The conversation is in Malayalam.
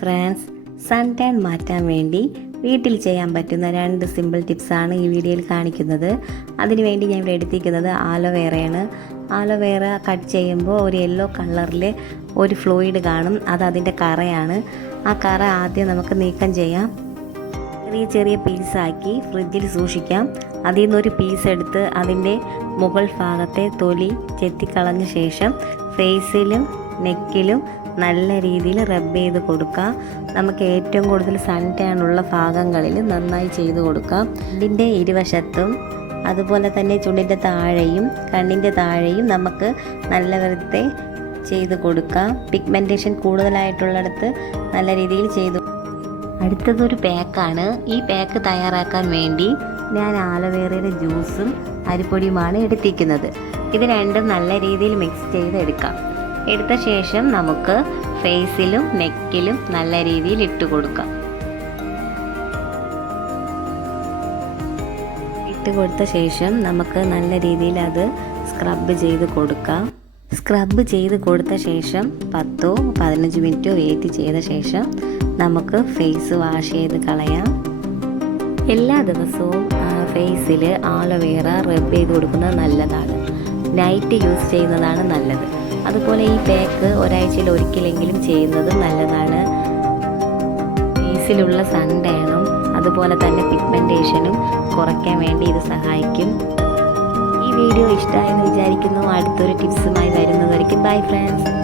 ഫ്രണ്ട്സ്, സൺ ടാൻ മാറ്റാൻ വേണ്ടി വീട്ടിൽ ചെയ്യാൻ പറ്റുന്ന 2 സിമ്പിൾ ടിപ്സാണ് ഈ വീഡിയോയിൽ കാണിക്കുന്നത്. അതിനുവേണ്ടി ഞാൻ ഇവിടെ എടുത്തിരിക്കുന്നത് ആലോവേറയാണ്. ആലോവേറ കട്ട് ചെയ്യുമ്പോൾ ഒരു യെല്ലോ കളറിൽ ഒരു ഫ്ലൂയിഡ് കാണും, അത് അതിൻ്റെ കറയാണ്. ആ കറ ആദ്യം നമുക്ക് നീക്കം ചെയ്യാം. ചെറിയ ചെറിയ പീസാക്കി ഫ്രിഡ്ജിൽ സൂക്ഷിക്കാം. അതിൽ നിന്നൊരു പീസ് എടുത്ത് അതിൻ്റെ മുകൾ ഭാഗത്തെ തൊലി ചെത്തിക്കളഞ്ഞ ശേഷം ഫേസിലും നെക്കിലും നല്ല രീതിയിൽ റബ്ബ് ചെയ്ത് കൊടുക്കാം. നമുക്ക് ഏറ്റവും കൂടുതൽ സൺ ടാൻ ഉള്ള ഭാഗങ്ങളിൽ നന്നായി ചെയ്ത് കൊടുക്കാം. ഇതിൻ്റെ ഇരുവശത്തും അതുപോലെ തന്നെ ചുണ്ടിൻ്റെ താഴെയും കണ്ണിൻ്റെ താഴെയും നമുക്ക് നല്ല വൃത്തി ചെയ്ത് കൊടുക്കാം. പിഗ്മെൻറ്റേഷൻ കൂടുതലായിട്ടുള്ളിടത്ത് നല്ല രീതിയിൽ ചെയ്തു. അടുത്തതൊരു പാക്കാണ്. ഈ പാക്ക് തയ്യാറാക്കാൻ വേണ്ടി ഞാൻ ആലോവേറയുടെ ജ്യൂസും അരിപ്പൊടിയുമാണ് എടുത്തിരിക്കുന്നത്. ഇത് രണ്ടും നല്ല രീതിയിൽ മിക്സ് ചെയ്തെടുക്കാം. എടുത്ത ശേഷം നമുക്ക് ഫേസിലും നെക്കിലും നല്ല രീതിയിൽ ഇട്ട് കൊടുക്കാം. ഇട്ട് കൊടുത്ത ശേഷം നമുക്ക് നല്ല രീതിയിൽ അത് സ്ക്രബ് ചെയ്ത് കൊടുക്കാം. സ്ക്രബ് ചെയ്ത് കൊടുത്ത ശേഷം 10-15 മിനിറ്റോ വെയിറ്റ് ചെയ്ത ശേഷം നമുക്ക് ഫേസ് വാഷ് ചെയ്ത് കളയാം. എല്ലാ ദിവസവും ഫേസിൽ ആലോവേറ റബ്ബ് ചെയ്ത് കൊടുക്കുന്നത് നല്ലതാണ്. നൈറ്റ് യൂസ് ചെയ്യുന്നതാണ് നല്ലത്. അതുപോലെ ഈ പാക്ക് ഒരാഴ്ചയിൽ ഒരിക്കലെങ്കിലും ചെയ്യുന്നതും നല്ലതാണ്. ഫേസിലുള്ള സൺ ടാനും അതുപോലെ തന്നെ പിഗ്മെൻറ്റേഷനും കുറയ്ക്കാൻ വേണ്ടി ഇത് സഹായിക്കും. ഈ വീഡിയോ ഇഷ്ടമായെന്ന് വിചാരിക്കുന്നു. അടുത്തൊരു ടിപ്സുമായി വരുന്നതായിരിക്കും. Bye friends.